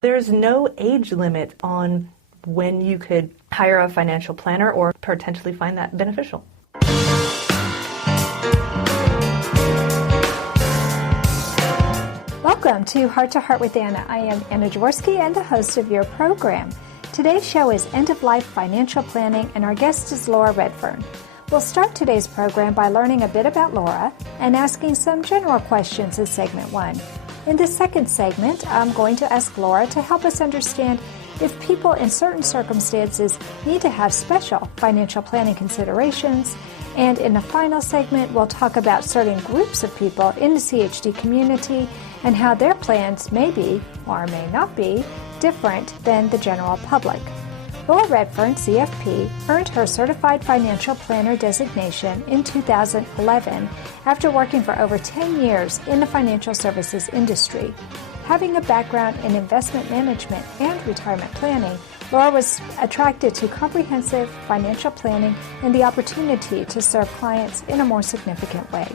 There's no age limit on when you could hire a financial planner or potentially find that beneficial. Welcome to Heart to Heart with Anna. I am Anna Jaworski and the host of your program. Today's show is End-of-Life Financial Planning, and our guest is Laura Redfern. We'll start today's program by learning a bit about Laura and asking some general questions in segment 1. In the second segment, I'm going to ask Laura to help us understand if people in certain circumstances need to have special financial planning considerations. And in the final segment, we'll talk about certain groups of people in the CHD community and how their plans may be, or may not be, different than the general public. Laura Redfern, CFP, earned her Certified Financial Planner designation in 2011 after working for over 10 years in the financial services industry. Having a background in investment management and retirement planning, Laura was attracted to comprehensive financial planning and the opportunity to serve clients in a more significant way.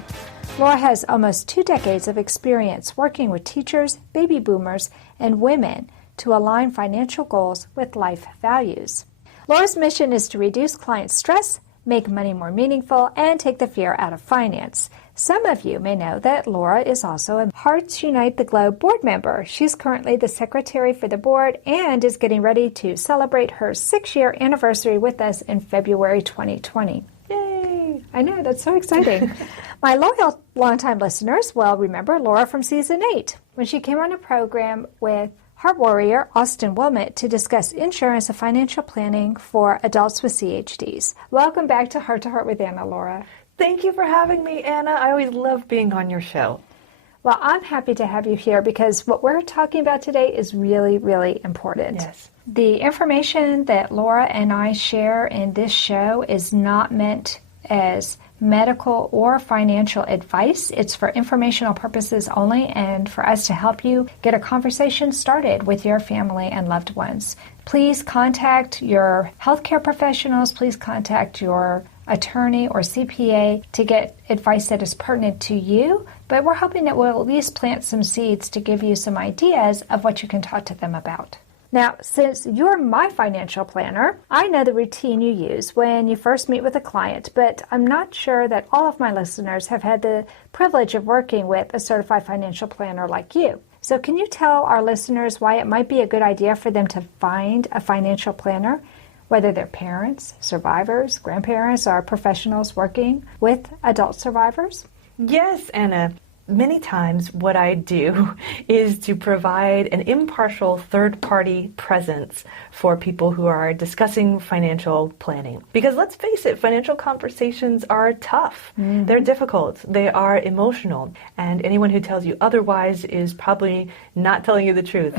Laura has almost 2 decades of experience working with teachers, baby boomers, and women to align financial goals with life values. Laura's mission is to reduce client stress, make money more meaningful, and take the fear out of finance. Some of you may know that Laura is also a Hearts Unite the Globe board member. She's currently the secretary for the board and is getting ready to celebrate her 6-year anniversary with us in February 2020. Yay! I know, that's so exciting. My loyal longtime listeners will remember Laura from season 8 when she came on a program with Heart Warrior Austin Wilmot to discuss insurance and financial planning for adults with CHDs. Welcome back to Heart with Anna, Laura. Thank you for having me, Anna. I always love being on your show. Well, I'm happy to have you here because what we're talking about today is really, really important. Yes. The information that Laura and I share in this show is not meant as medical or financial advice. It's for informational purposes only and for us to help you get a conversation started with your family and loved ones. Please contact your healthcare professionals. Please contact your attorney or CPA to get advice that is pertinent to you. But we're hoping that we'll at least plant some seeds to give you some ideas of what you can talk to them about. Now, since you're my financial planner, I know the routine you use when you first meet with a client, but I'm not sure that all of my listeners have had the privilege of working with a certified financial planner like you. So can you tell our listeners why it might be a good idea for them to find a financial planner, whether they're parents, survivors, grandparents, or professionals working with adult survivors? Yes, Anna. Many times what I do is to provide an impartial third-party presence for people who are discussing financial planning. Because let's face it, financial conversations are tough. Mm-hmm. They're difficult. They are emotional. And anyone who tells you otherwise is probably not telling you the truth.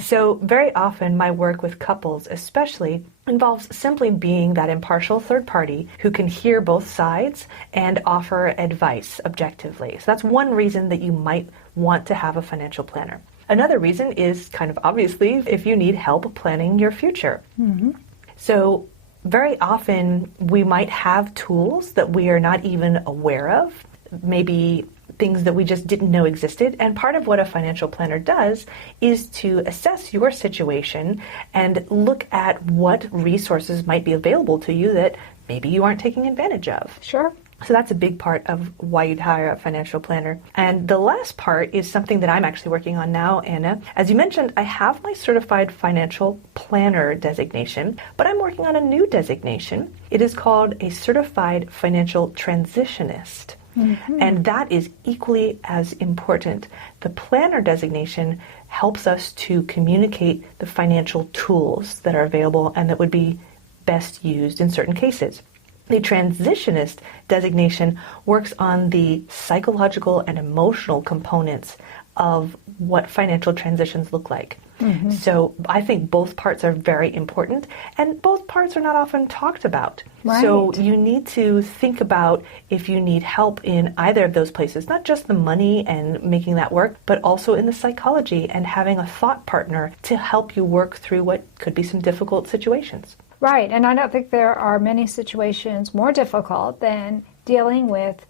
So very often my work with couples especially involves simply being that impartial third party who can hear both sides and offer advice objectively. So that's one reason that you might want to have a financial planner. Another reason is kind of obviously if you need help planning your future. Mm-hmm. So very often we might have tools that we are not even aware of, maybe things that we just didn't know existed. And part of what a financial planner does is to assess your situation and look at what resources might be available to you that maybe you aren't taking advantage of. Sure. So that's a big part of why you'd hire a financial planner. And the last part is something that I'm actually working on now, Anna. As you mentioned, I have my Certified Financial Planner designation, but I'm working on a new designation. It is called a Certified Financial Transitionist. Mm-hmm. And that is equally as important. The planner designation helps us to communicate the financial tools that are available and that would be best used in certain cases. The transitionist designation works on the psychological and emotional components of what financial transitions look like. Mm-hmm. So I think both parts are very important, and both parts are not often talked about. Right. So you need to think about if you need help in either of those places, not just the money and making that work, but also in the psychology and having a thought partner to help you work through what could be some difficult situations. Right, and I don't think there are many situations more difficult than dealing with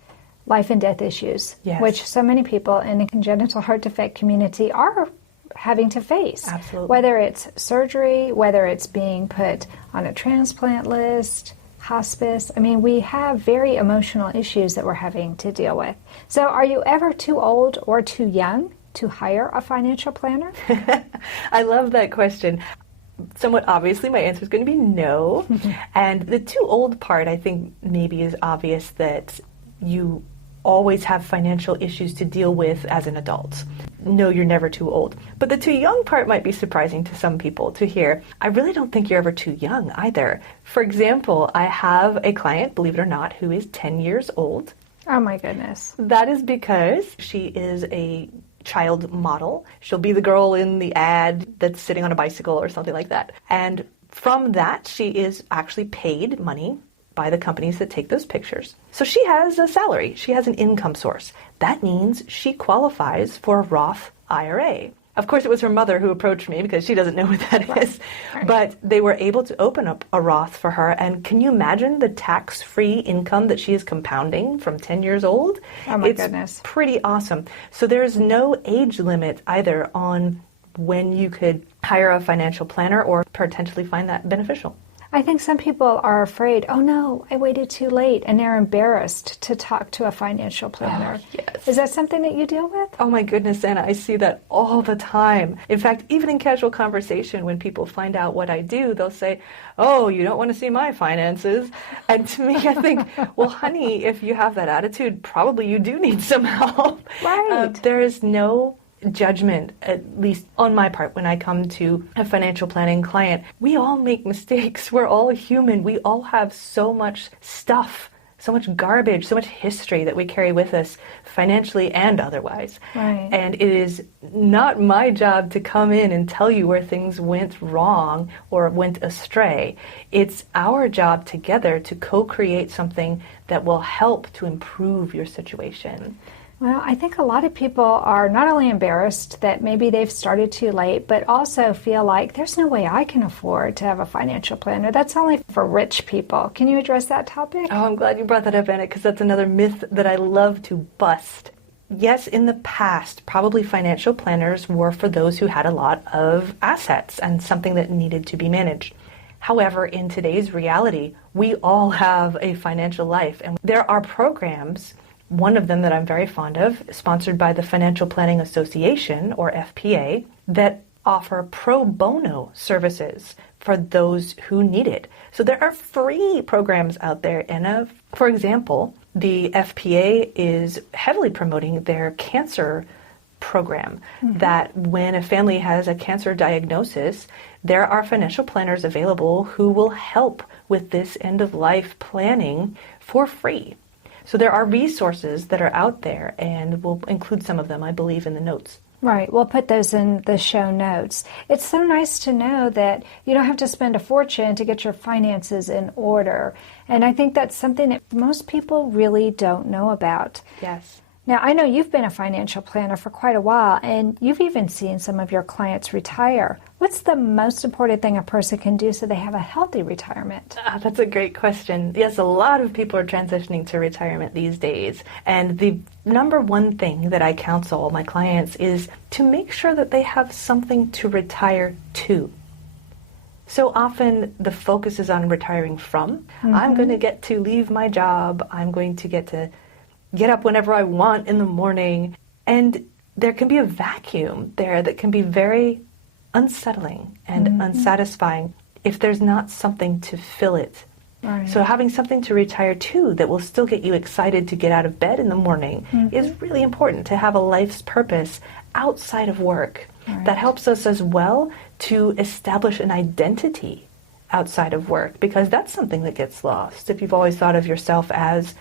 life and death issues, yes, which so many people in the congenital heart defect community are having to face. Absolutely. Whether it's surgery, whether it's being put on a transplant list, hospice. I mean, we have very emotional issues that we're having to deal with. So are you ever too old or too young to hire a financial planner? I love that question. Somewhat obviously, my answer is going to be no. And the too old part, I think, maybe is obvious that you always have financial issues to deal with as an adult. No, you're never too old. But the too young part might be surprising to some people to hear. I really don't think you're ever too young either. For example, I have a client, believe it or not, who is 10 years old. Oh my goodness. That is because she is a child model. She'll be the girl in the ad that's sitting on a bicycle or something like that. And from that, she is actually paid money by the companies that take those pictures. So she has a salary. She has an income source. That means she qualifies for a Roth IRA. Of course, it was her mother who approached me because she doesn't know what that is. Right. But they were able to open up a Roth for her. And can you imagine the tax-free income that she is compounding from 10 years old? Oh my goodness. It's pretty awesome. So there's no age limit either on when you could hire a financial planner or potentially find that beneficial. I think some people are afraid, oh no, I waited too late, and they're embarrassed to talk to a financial planner. Oh, yes. Is that something that you deal with? Oh my goodness, Anna, I see that all the time. In fact, even in casual conversation, when people find out what I do, they'll say, oh, you don't want to see my finances. And to me, I think, well, honey, if you have that attitude, probably you do need some help. Right. There is no judgment, at least on my part, when I come to a financial planning client. We all make mistakes. We're all human. We all have so much stuff, so much garbage, so much history that we carry with us financially and otherwise. Right. And it is not my job to come in and tell you where things went wrong or went astray. It's our job together to co-create something that will help to improve your situation. Well, I think a lot of people are not only embarrassed that maybe they've started too late, but also feel like there's no way I can afford to have a financial planner. That's only for rich people. Can you address that topic? Oh, I'm glad you brought that up, Anna, because that's another myth that I love to bust. Yes, in the past, probably financial planners were for those who had a lot of assets and something that needed to be managed. However, in today's reality, we all have a financial life, and there are programs. One of them that I'm very fond of, sponsored by the Financial Planning Association, or FPA, that offer pro bono services for those who need it. So there are free programs out there. And for example, the FPA is heavily promoting their cancer program, that when a family has a cancer diagnosis, there are financial planners available who will help with this end-of-life planning for free. So there are resources that are out there, and we'll include some of them, I believe, in the notes. Right. We'll put those in the show notes. It's so nice to know that you don't have to spend a fortune to get your finances in order. And I think that's something that most people really don't know about. Yes. Now, I know you've been a financial planner for quite a while, and you've even seen some of your clients retire. What's the most important thing a person can do so they have a healthy retirement? That's a great question. Yes, a lot of people are transitioning to retirement these days. And the number one thing that I counsel my clients is to make sure that they have something to retire to. So often the focus is on retiring from. I'm going to get to leave my job. I'm going to get up whenever I want in the morning. And there can be a vacuum there that can be very unsettling and unsatisfying if there's not something to fill it. Right. So having something to retire to that will still get you excited to get out of bed in the morning is really important, to have a life's purpose outside of work. Right. That helps us as well to establish an identity outside of work, because that's something that gets lost. If you've always thought of yourself as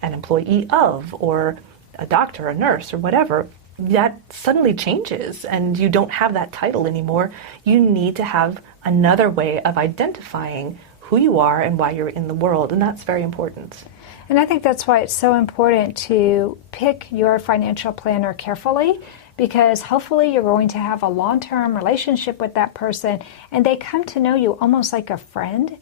an employee of, or a doctor, a nurse, or whatever, that suddenly changes and you don't have that title anymore. You need to have another way of identifying who you are and why you're in the world, and that's very important. And I think that's why it's so important to pick your financial planner carefully, because hopefully you're going to have a long-term relationship with that person and they come to know you almost like a friend.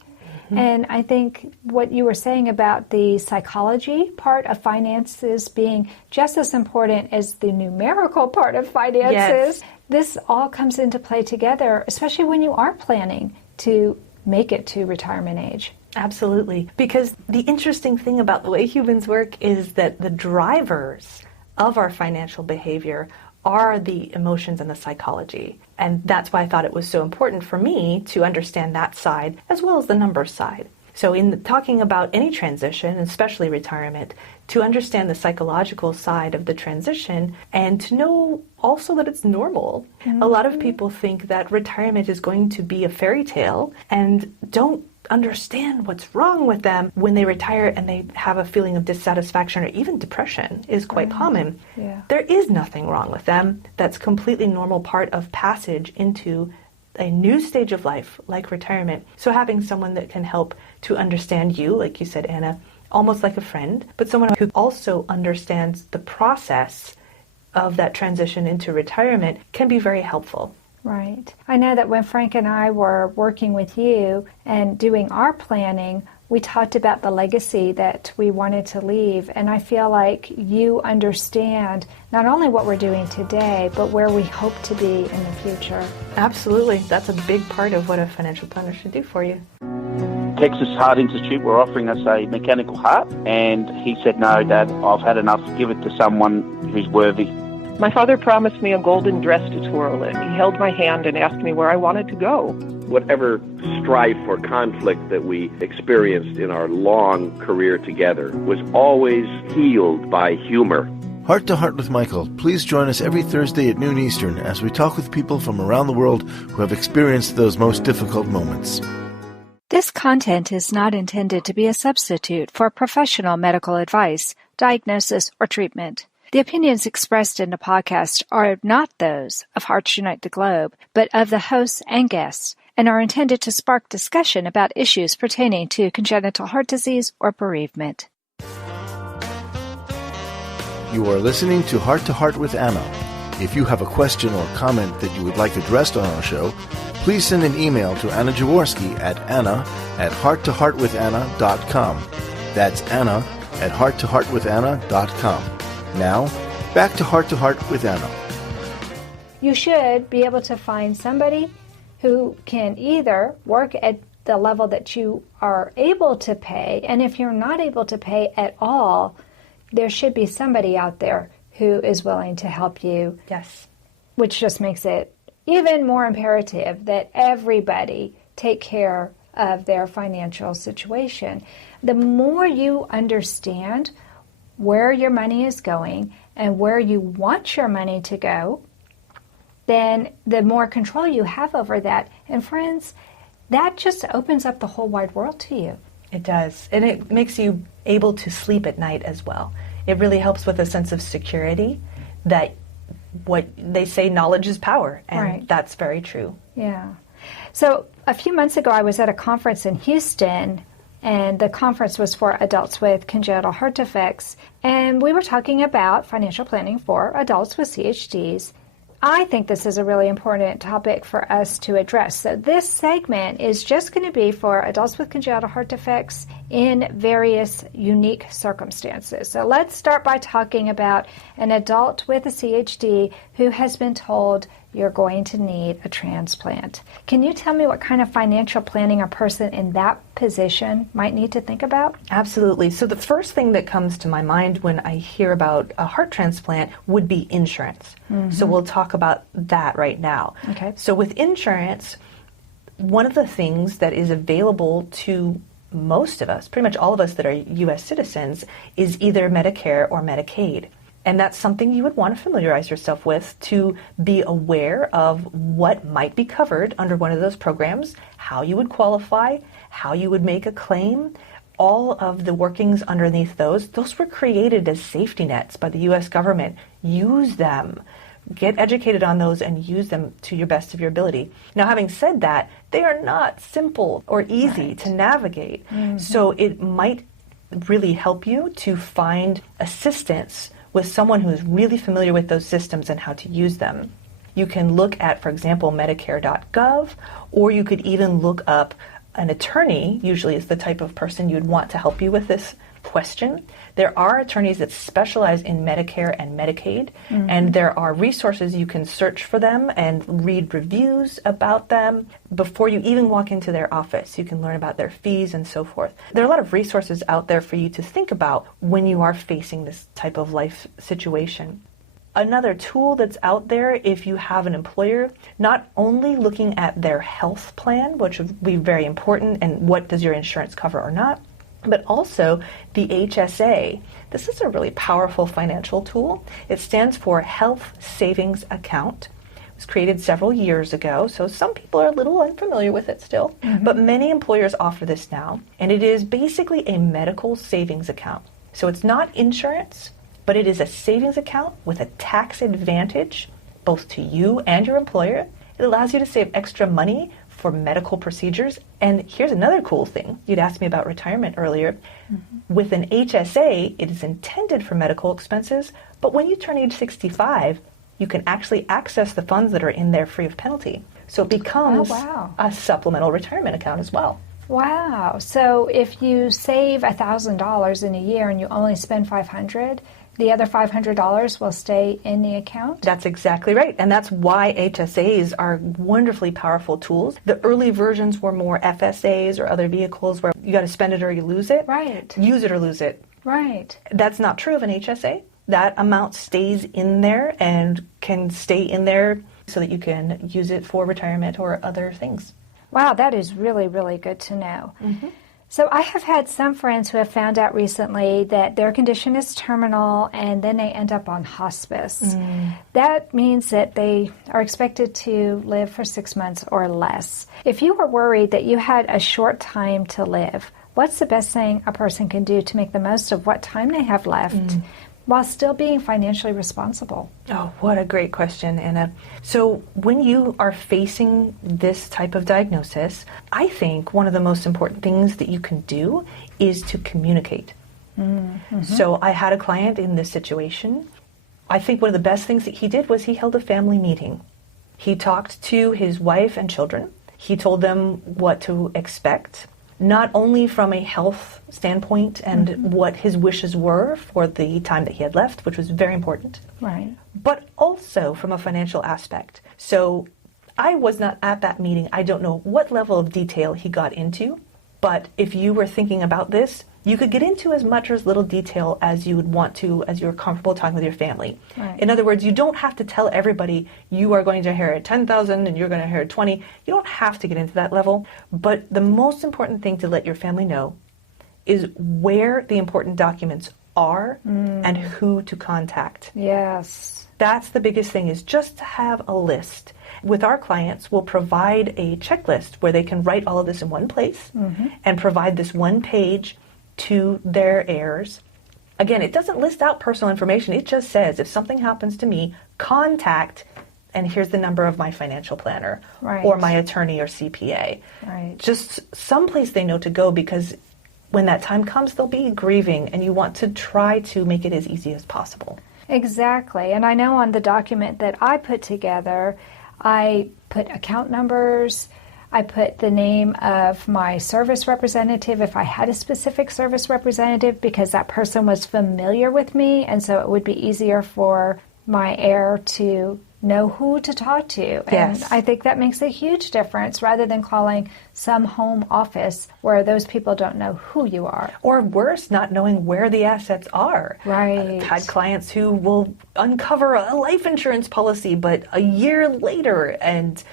And I think what you were saying about the psychology part of finances being just as important as the numerical part of finances, this all comes into play together, especially when you are planning to make it to retirement age. Absolutely. Because the interesting thing about the way humans work is that the drivers of our financial behavior are the emotions and the psychology. And that's why I thought it was so important for me to understand that side as well as the numbers side. So in talking about any transition, especially retirement, to understand the psychological side of the transition and to know also that it's normal. A lot of people think that retirement is going to be a fairy tale and don't understand what's wrong with them when they retire and they have a feeling of dissatisfaction or even depression is quite common. There is nothing wrong with them. That's completely normal part of passage into a new stage of life like retirement. So having someone that can help to understand you, like you said, Anna, almost like a friend, but someone who also understands the process of that transition into retirement can be very helpful. Right. I know that when Frank and I were working with you and doing our planning, we talked about the legacy that we wanted to leave. And I feel like you understand not only what we're doing today, but where we hope to be in the future. Absolutely. That's a big part of what a financial planner should do for you. Texas Heart Institute were offering us a mechanical heart, and he said, "No, Dad, I've had enough. Give it to someone who's worthy." My father promised me a golden dress to twirl in. He held my hand and asked me where I wanted to go. Whatever strife or conflict that we experienced in our long career together was always healed by humor. Heart to Heart with Michael. Please join us every Thursday at noon Eastern as we talk with people from around the world who have experienced those most difficult moments. This content is not intended to be a substitute for professional medical advice, diagnosis, or treatment. The opinions expressed in the podcast are not those of Hearts Unite the Globe, but of the hosts and guests, and are intended to spark discussion about issues pertaining to congenital heart disease or bereavement. You are listening to Heart with Anna. If you have a question or comment that you would like addressed on our show, please send an email to Anna Jaworski at anna@hearttoheartwithanna.com. That's anna@hearttoheartwithanna.com. Now, back to Heart with Anna. You should be able to find somebody who can either work at the level that you are able to pay, and if you're not able to pay at all, there should be somebody out there who is willing to help you. Yes. Which just makes it even more imperative that everybody take care of their financial situation. The more you understand where your money is going and where you want your money to go, then the more control you have over that. And friends, that just opens up the whole wide world to you. It does. And it makes you able to sleep at night as well. It really helps with a sense of security that what they say, knowledge is power. And that's very true. Yeah. So a few months ago, I was at a conference in Houston, and the conference was for adults with congenital heart defects. And we were talking about financial planning for adults with CHDs. I think this is a really important topic for us to address. So this segment is just going to be for adults with congenital heart defects in various unique circumstances. So let's start by talking about an adult with a CHD who has been told you're going to need a transplant. Can you tell me what kind of financial planning a person in that position might need to think about? Absolutely. So the first thing that comes to my mind when I hear about a heart transplant would be insurance. So we'll talk about that right now. Okay. So with insurance, one of the things that is available to most of us, pretty much all of us that are U.S. citizens, is either Medicare or Medicaid. And that's something you would want to familiarize yourself with to be aware of what might be covered under one of those programs, how you would qualify, how you would make a claim, all of the workings underneath those. Those were created as safety nets by the U.S. government. Use them. Get educated on those and use them to your best of your ability. Now, having said that, they are not simple or easy to navigate. So it might really help you to find assistance with someone who is really familiar with those systems and how to use them. You can look at, for example, Medicare.gov, or you could even look up an attorney usually is the type of person you'd want to help you with this question. There are attorneys that specialize in Medicare and Medicaid, and there are resources you can search for them and read reviews about them before you even walk into their office. You can learn about their fees and so forth. There are a lot of resources out there for you to think about when you are facing this type of life situation. Another tool that's out there, if you have an employer, not only looking at their health plan, which would be very important, and what does your insurance cover or not, but also the HSA. This is a really powerful financial tool. It stands for Health Savings Account. It was created several years ago, so some people are a little unfamiliar with it still, but many employers offer this now, and it is basically a medical savings account. So it's not insurance, but it is a savings account with a tax advantage both to you and your employer. It allows you to save extra money for medical procedures. And here's another cool thing. You'd asked me about retirement earlier. With an HSA, it is intended for medical expenses, but when you turn age 65, you can actually access the funds that are in there free of penalty. So it becomes a supplemental retirement account as well. Wow. So if you save $1,000 in a year and you only spend $500, the other $500 will stay in the account? That's exactly right. And that's why HSAs are wonderfully powerful tools. The early versions were more FSAs or other vehicles where you got to spend it or you lose it. Right. Use it or lose it. Right. That's not true of an HSA. That amount stays in there and can stay in there so that you can use it for retirement or other things. Wow, that is really, really good to know. So I have had some friends who have found out recently that their condition is terminal and then they end up on hospice. That means that they are expected to live for 6 months or less. If you were worried that you had a short time to live, what's the best thing a person can do to make the most of what time they have left while still being financially responsible? Oh, what a great question, Anna. So when you are facing this type of diagnosis, I think one of the most important things that you can do is to communicate. So I had a client in this situation. I think one of the best things that he did was he held a family meeting. He talked to his wife and children. He told them what to expect, not only from a health standpoint and what his wishes were for the time that he had left, which was very important, but also from a financial aspect. So I was not at that meeting. I don't know what level of detail he got into, but if you were thinking about this, you could get into as much or as little detail as you would want to, as you're comfortable talking with your family. In other words, you don't have to tell everybody you are going to inherit 10,000 and you're going to inherit 20. You don't have to get into that level. But the most important thing to let your family know is where the important documents are and who to contact. Yes. That's the biggest thing, is just to have a list. With our clients, we'll provide a checklist where they can write all of this in one place and provide this one page to their heirs. Again, it doesn't list out personal information. It just says, if something happens to me, contact, and here's the number of my financial planner or my attorney or CPA. Just someplace they know to go, because when that time comes, they'll be grieving, and you want to try to make it as easy as possible. Exactly. And I know on the document that I put together, I put account numbers, I put the name of my service representative if I had a specific service representative, because that person was familiar with me, and so it would be easier for my heir to know who to talk to. And I think that makes a huge difference, rather than calling some home office where those people don't know who you are. Or worse, not knowing where the assets are. I've had clients who will uncover a life insurance policy, but a year later, and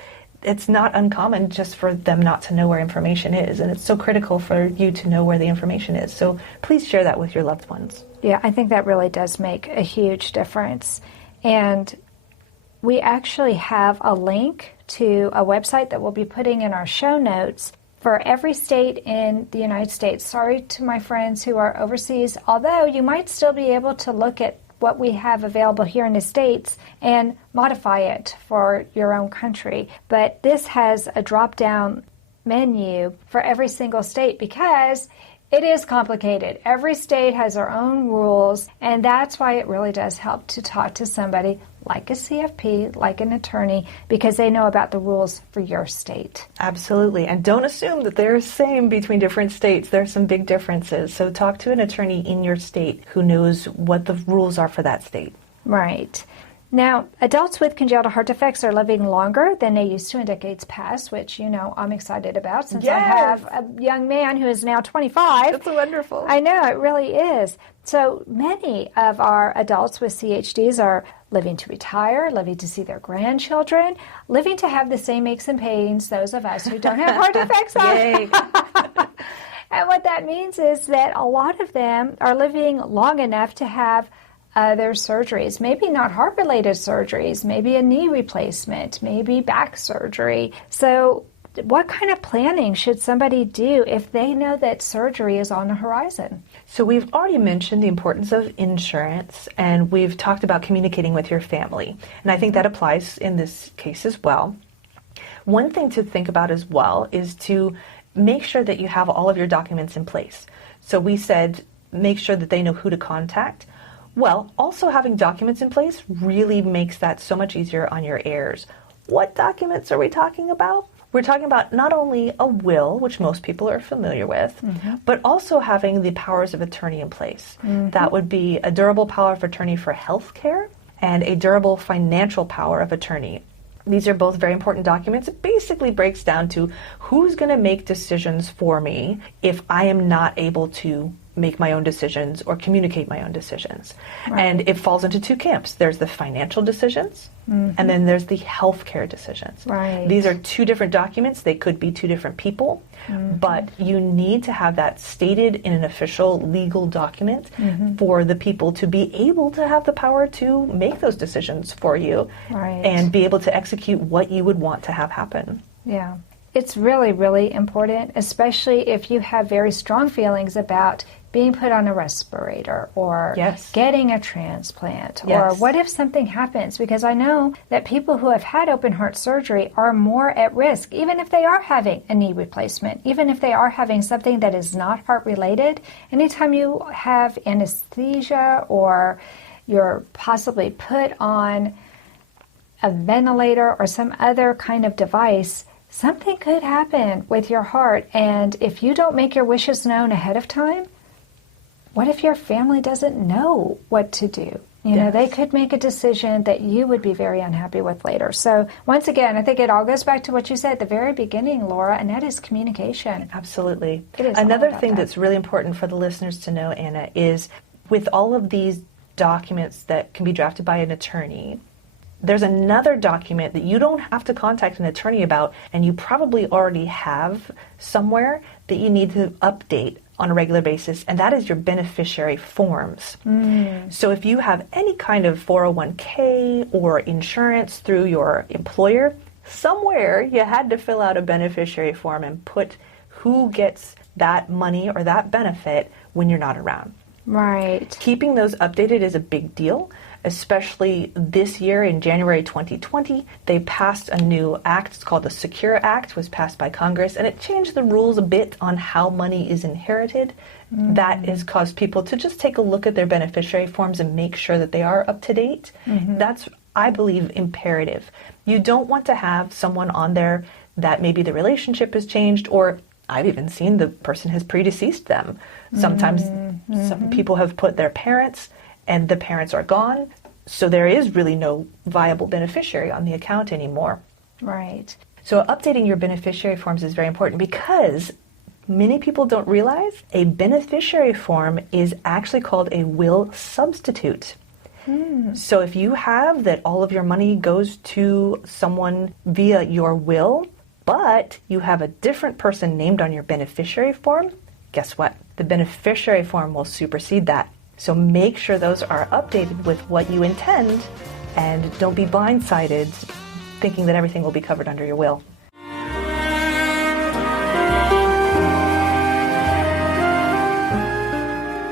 it's not uncommon just for them not to know where information is. And it's so critical for you to know where the information is. So please share that with your loved ones. Yeah, I think that really does make a huge difference. And we actually have a link to a website that we'll be putting in our show notes for every state in the United States. Sorry to my friends who are overseas, although you might still be able to look at what we have available here in the States and modify it for your own country. But this has a drop-down menu for every single state, because It is complicated. Every state has their own rules, and that's why it really does help to talk to somebody like a CFP, like an attorney, because they know about the rules for your state. Absolutely. And don't assume that they're the same between different states. There's some big differences. So talk to an attorney in your state who knows what the rules are for that state. Right. Now, adults with congenital heart defects are living longer than they used to in decades past, which, I'm excited about since I have a young man who is now 25. That's wonderful. I know, it really is. So many of our adults with CHDs are living to retire, living to see their grandchildren, living to have the same aches and pains those of us who don't have heart defects have. And what that means is that a lot of them are living long enough to have other surgeries, maybe not heart-related surgeries, maybe a knee replacement, maybe back surgery. So what kind of planning should somebody do if they know that surgery is on the horizon? So we've already mentioned the importance of insurance, and we've talked about communicating with your family. And I think that applies in this case as well. One thing to think about as well is to make sure that you have all of your documents in place. So we said make sure that they know who to contact. Well, also having documents in place really makes that so much easier on your heirs. What documents are we talking about? We're talking about not only a will, which most people are familiar with, but also having the powers of attorney in place. That would be a durable power of attorney for health care and a durable financial power of attorney. These are both very important documents. It basically breaks down to who's going to make decisions for me if I am not able to make my own decisions or communicate my own decisions. Right. And it falls into two camps. There's the financial decisions, and then there's the healthcare decisions. Right. These are two different documents. They could be two different people, but you need to have that stated in an official legal document for the people to be able to have the power to make those decisions for you and be able to execute what you would want to have happen. Yeah. It's really, really important, especially if you have very strong feelings about being put on a respirator or getting a transplant or what if something happens? Because I know that people who have had open heart surgery are more at risk, even if they are having a knee replacement, even if they are having something that is not heart related. Anytime you have anesthesia or you're possibly put on a ventilator or some other kind of device, something could happen with your heart. And if you don't make your wishes known ahead of time, what if your family doesn't know what to do? You know, they could make a decision that you would be very unhappy with later. So once again, I think it all goes back to what you said at the very beginning, Laura, and that is communication. Absolutely. It is another thing that's really important for the listeners to know, Anna, is with all of these documents that can be drafted by an attorney, there's another document that you don't have to contact an attorney about, and you probably already have somewhere that you need to update on a regular basis, and that is your beneficiary forms. So if you have any kind of 401k or insurance through your employer, somewhere you had to fill out a beneficiary form and put who gets that money or that benefit when you're not around. Right. Keeping those updated is a big deal, especially this year in January 2020. They passed a new act. It's called the Secure Act. It was passed by Congress, and it changed the rules a bit on how money is inherited. That has caused people to just take a look at their beneficiary forms and make sure that they are up to date. That's, I believe, imperative. You don't want to have someone on there that maybe the relationship has changed, or I've even seen the person has predeceased them. Sometimes some people have put their parents, and the parents are gone, so there is really no viable beneficiary on the account anymore. Right. So updating your beneficiary forms is very important, because many people don't realize a beneficiary form is actually called a will substitute. So if you have that all of your money goes to someone via your will, but you have a different person named on your beneficiary form, guess what? The beneficiary form will supersede that. So make sure those are updated with what you intend, and don't be blindsided thinking that everything will be covered under your will.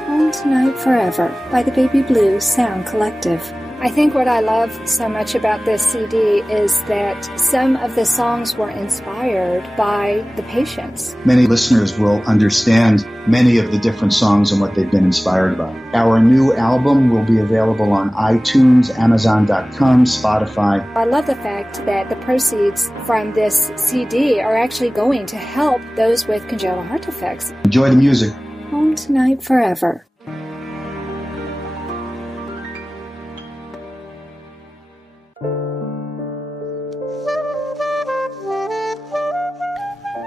Home Tonight Forever by the Baby Blue Sound Collective. I think what I love so much about this CD is that some of the songs were inspired by the patients. Many listeners will understand many of the different songs and what they've been inspired by. Our new album will be available on iTunes, Amazon.com, Spotify. I love the fact that the proceeds from this CD are actually going to help those with congenital heart defects. Enjoy the music. Home Tonight Forever.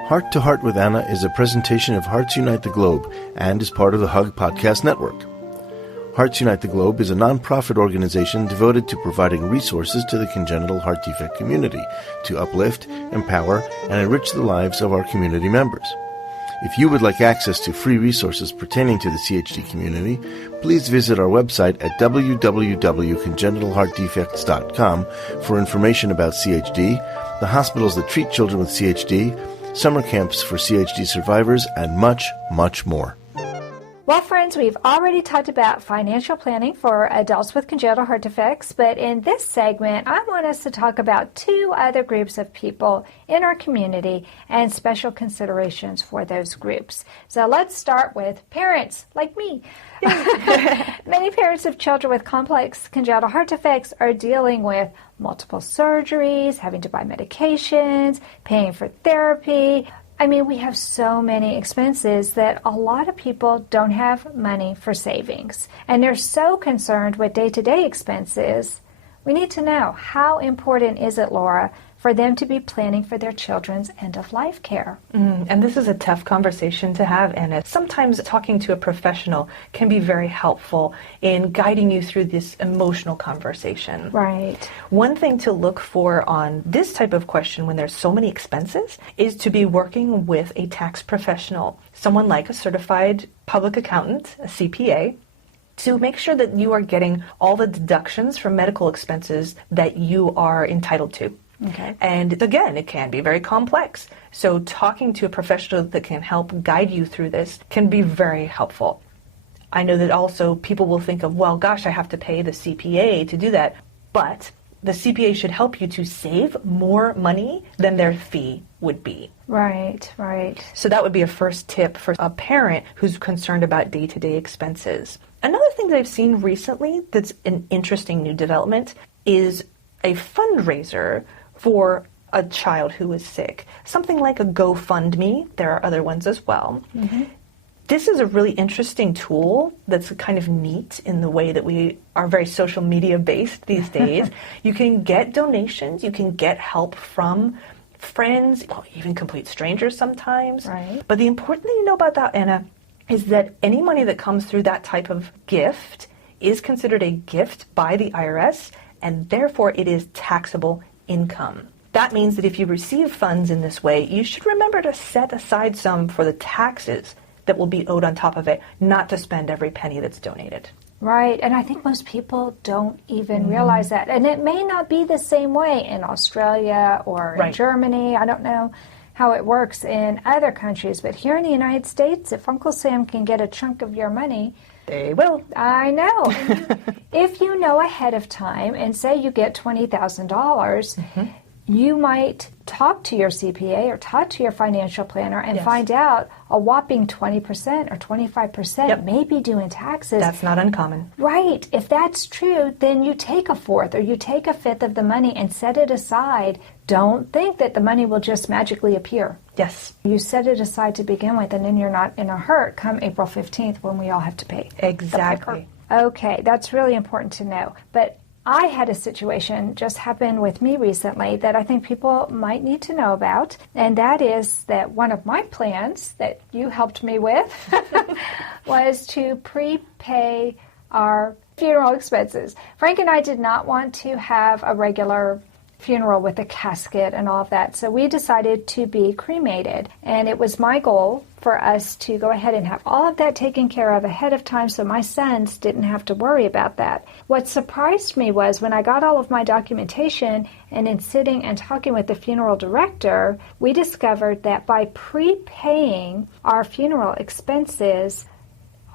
Heart to Heart with Anna is a presentation of Hearts Unite the Globe and is part of the Hug Podcast Network. Hearts Unite the Globe is a non-profit organization devoted to providing resources to the congenital heart defect community to uplift, empower, and enrich the lives of our community members. If you would like access to free resources pertaining to the CHD community, please visit our website at www.congenitalheartdefects.com for information about CHD, the hospitals that treat children with CHD, summer camps for CHD survivors, and much, much more. Well, friends, we've already talked about financial planning for adults with congenital heart defects, but in this segment, I want us to talk about two other groups of people in our community and special considerations for those groups. So let's start with parents like me. Many parents of children with complex congenital heart defects are dealing with multiple surgeries, having to buy medications, paying for therapy. I mean, we have so many expenses that a lot of people don't have money for savings. And they're so concerned with day-to-day expenses. We need to know, how important is it, Laura, for them to be planning for their children's end-of-life care? And this is a tough conversation to have, Anna. Sometimes talking to a professional can be very helpful in guiding you through this emotional conversation. Right. One thing to look for on this type of question when there's so many expenses is to be working with a tax professional, someone like a certified public accountant, a CPA, to make sure that you are getting all the deductions from medical expenses that you are entitled to. Okay. And again, it can be very complex. So talking to a professional that can help guide you through this can be very helpful. I know that also people will think of, well, gosh, I have to pay the CPA to do that. But the CPA should help you to save more money than their fee would be. Right, right. So that would be a first tip for a parent who's concerned about day-to-day expenses. Another thing that I've seen recently that's an interesting new development is a fundraiser for a child who is sick. Something like a GoFundMe. There are other ones as well. Mm-hmm. This is a really interesting tool that's kind of neat in the way that we are very social media based these days. You can get donations, you can get help from friends, well, even complete strangers sometimes. Right. But the important thing to know about that, Anna, is that any money that comes through that type of gift is considered a gift by the IRS, and therefore it is taxable income. That means that if you receive funds in this way, you should remember to set aside some for the taxes that will be owed on top of it, not to spend every penny that's donated. Right, and I think most people don't even realize that. And it may not be the same way in Australia or in Germany. I don't know how it works in other countries, but here in the United States, if Uncle Sam can get a chunk of your money, they will. I know. If you know ahead of time and say you get $20,000, you might talk to your CPA or talk to your financial planner and find out a whopping 20% or 25% may be due in taxes. That's not uncommon. Right. If that's true, then you take a fourth or you take a fifth of the money and set it aside. Don't think that the money will just magically appear. Yes. You set it aside to begin with, and then you're not in a hurt come April 15th when we all have to pay. Exactly. Okay, that's really important to know. But I had a situation just happen with me recently that I think people might need to know about, and that is that one of my plans that you helped me with was to prepay our funeral expenses. Frank and I did not want to have a regular funeral with a casket and all of that, so we decided to be cremated, and it was my goal for us to go ahead and have all of that taken care of ahead of time so my sons didn't have to worry about that. What surprised me was when I got all of my documentation and in sitting and talking with the funeral director, we discovered that by prepaying our funeral expenses,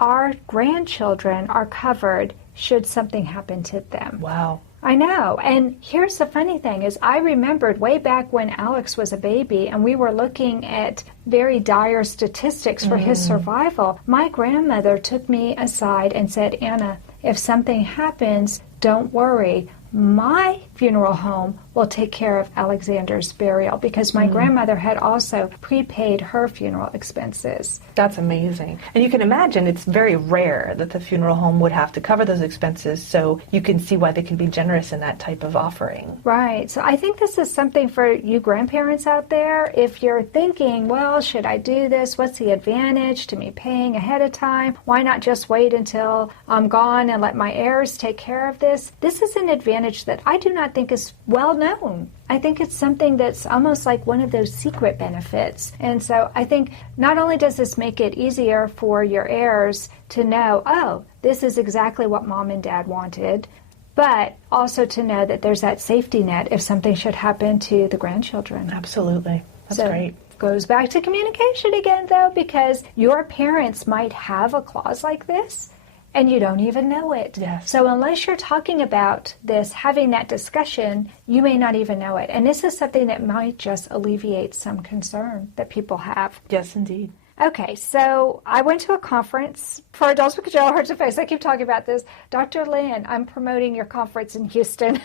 our grandchildren are covered should something happen to them. Wow. I know. And here's the funny thing is I remembered way back when Alex was a baby and we were looking at very dire statistics for his survival. My grandmother took me aside and said, Anna, if something happens, don't worry. My funeral home will take care of Alexander's burial because my grandmother had also prepaid her funeral expenses. That's amazing. And you can imagine it's very rare that the funeral home would have to cover those expenses, so you can see why they can be generous in that type of offering. Right. So I think this is something for you grandparents out there. If you're thinking, well, should I do this? What's the advantage to me paying ahead of time? Why not just wait until I'm gone and let my heirs take care of this? This is an advantage that I do not think is well known. I think it's something that's almost like one of those secret benefits. And so I think not only does this make it easier for your heirs to know, oh, this is exactly what mom and dad wanted, but also to know that there's that safety net if something should happen to the grandchildren. Absolutely. That's great. Goes back to communication again, though, because your parents might have a clause like this, and you don't even know it. Yes. So unless you're talking about this, having that discussion, you may not even know it. And this is something that might just alleviate some concern that people have. Yes, indeed. Okay, so I went to a conference for adults with congenital heart defects. I keep talking about this. Dr. Lynn, I'm promoting your conference in Houston.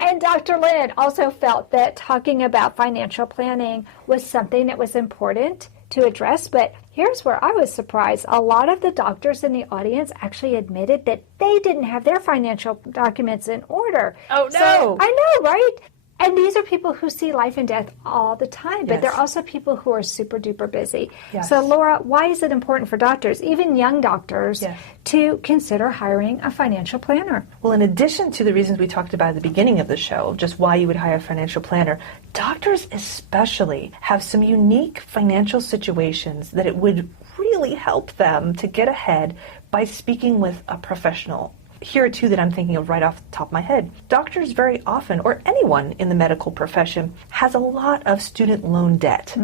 And Dr. Lynn also felt that talking about financial planning was something that was important to address, but here's where I was surprised. A lot of the doctors in the audience actually admitted that they didn't have their financial documents in order. Oh, no. So, I know, right? And these are people who see life and death all the time, but they're also people who are super duper busy. Yes. So Laura, why is it important for doctors, even young doctors, to consider hiring a financial planner? Well, in addition to the reasons we talked about at the beginning of the show, just why you would hire a financial planner, doctors especially have some unique financial situations that it would really help them to get ahead by speaking with a professional. Here are two that I'm thinking of right off the top of my head. Doctors very often, or anyone in the medical profession, has a lot of student loan debt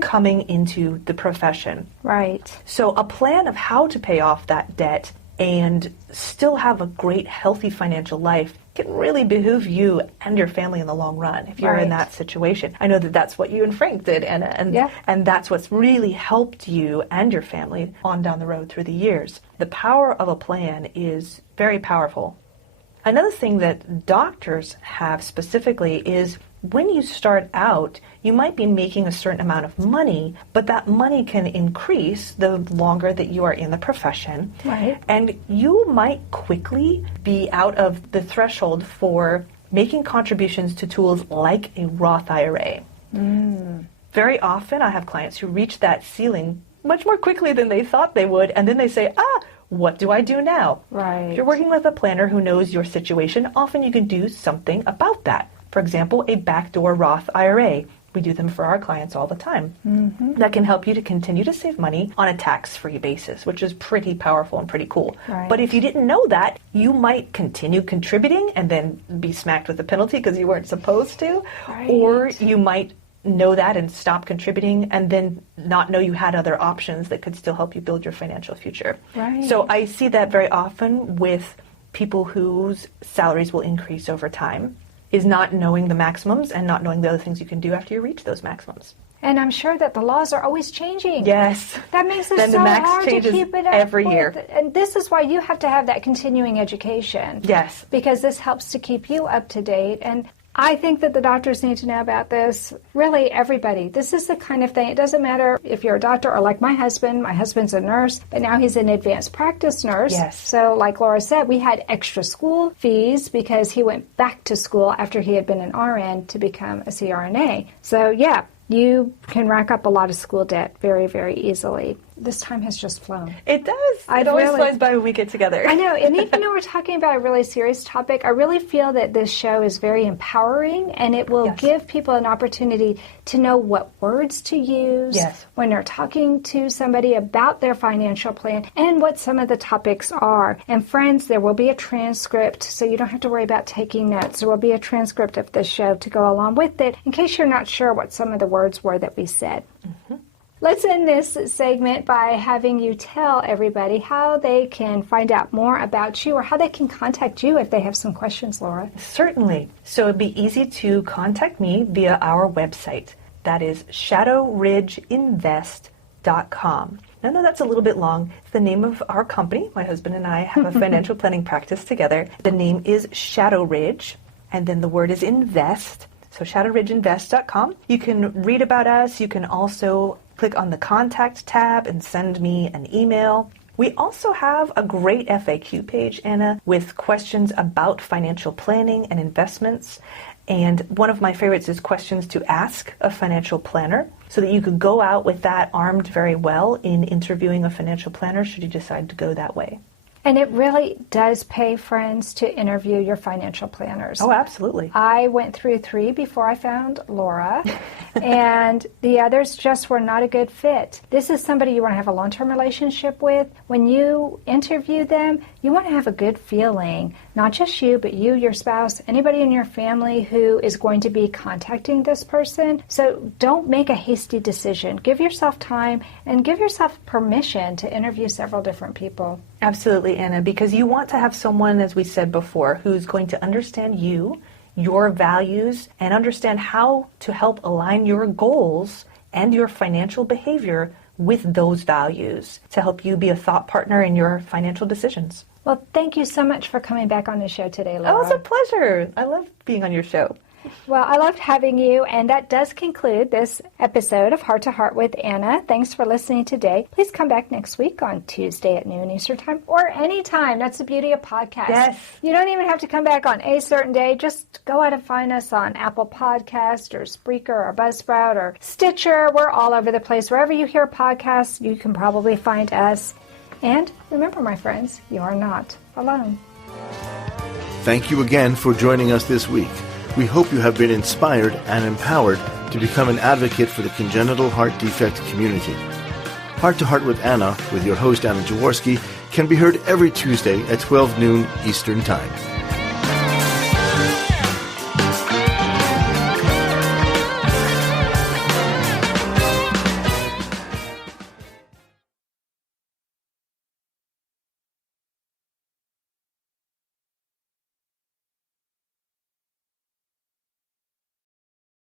coming into the profession. Right. So a plan of how to pay off that debt and still have a great, healthy financial life can really behoove you and your family in the long run if you're in that situation. I know that that's what you and Frank did, Anna, and that's what's really helped you and your family on down the road through the years. The power of a plan is very powerful. Another thing that doctors have specifically is when you start out, you might be making a certain amount of money, but that money can increase the longer that you are in the profession. Right. And you might quickly be out of the threshold for making contributions to tools like a Roth IRA. Very often I have clients who reach that ceiling much more quickly than they thought they would, and then they say, what do I do now? Right. If you're working with a planner who knows your situation, often you can do something about that. For example, a backdoor Roth IRA. We do them for our clients all the time. That can help you to continue to save money on a tax-free basis, which is pretty powerful and pretty cool. Right. But if you didn't know that, you might continue contributing and then be smacked with a penalty because you weren't supposed to. Right. Or you might know that and stop contributing and then not know you had other options that could still help you build your financial future. Right. So I see that very often with people whose salaries will increase over time, is not knowing the maximums and not knowing the other things you can do after you reach those maximums. And I'm sure that the laws are always changing. Yes. That makes it Then so the max hard to changes keep it up every with. year. And this is why you have to have that continuing education. Yes. Because this helps to keep you up to date. And I think that the doctors need to know about this. Really, everybody. This is the kind of thing. It doesn't matter if you're a doctor or like my husband's a nurse, but now he's an advanced practice nurse. Yes. So like Laura said, we had extra school fees because he went back to school after he had been an RN to become a CRNA. So yeah, you can rack up a lot of school debt very, very easily. This time has just flown. It does. It always flies by when we get together. I know. And even though we're talking about a really serious topic, I really feel that this show is very empowering, and it will give people an opportunity to know what words to use when they're talking to somebody about their financial plan and what some of the topics are. And friends, there will be a transcript, so you don't have to worry about taking notes. There will be a transcript of this show to go along with it in case you're not sure what some of the words were that we said. Let's end this segment by having you tell everybody how they can find out more about you or how they can contact you if they have some questions, Laura. Certainly. So it'd be easy to contact me via our website. That is shadowridgeinvest.com. I know that's a little bit long. It's the name of our company. My husband and I have a financial planning practice together. The name is Shadow Ridge, and then the word is invest. So shadowridgeinvest.com. You can read about us. You can also click on the contact tab and send me an email. We also have a great FAQ page, Anna, with questions about financial planning and investments. And one of my favorites is questions to ask a financial planner, so that you could go out with that armed very well in interviewing a financial planner should you decide to go that way. And it really does pay, friends, to interview your financial planners. Oh, absolutely. I went through 3 before I found Laura, and the others just were not a good fit. This is somebody you want to have a long-term relationship with. When you interview them, you want to have a good feeling, not just you, but you, your spouse, anybody in your family who is going to be contacting this person. So don't make a hasty decision. Give yourself time and give yourself permission to interview several different people. Absolutely, Anna, because you want to have someone, as we said before, who's going to understand you, your values, and understand how to help align your goals and your financial behavior with those values to help you be a thought partner in your financial decisions. Well, thank you so much for coming back on the show today, Laura. Oh, it's a pleasure. I love being on your show. Well, I loved having you, and that does conclude this episode of Heart to Heart with Anna. Thanks for listening today. Please come back next week on Tuesday at noon Eastern Time, or anytime. That's the beauty of podcasts. Yes. You don't even have to come back on a certain day. Just go out and find us on Apple Podcast or Spreaker or Buzzsprout or Stitcher. We're all over the place. Wherever you hear podcasts, you can probably find us. And remember, my friends, you are not alone. Thank you again for joining us this week. We hope you have been inspired and empowered to become an advocate for the congenital heart defect community. Heart to Heart with Anna, with your host Anna Jaworski, can be heard every Tuesday at 12 noon Eastern Time.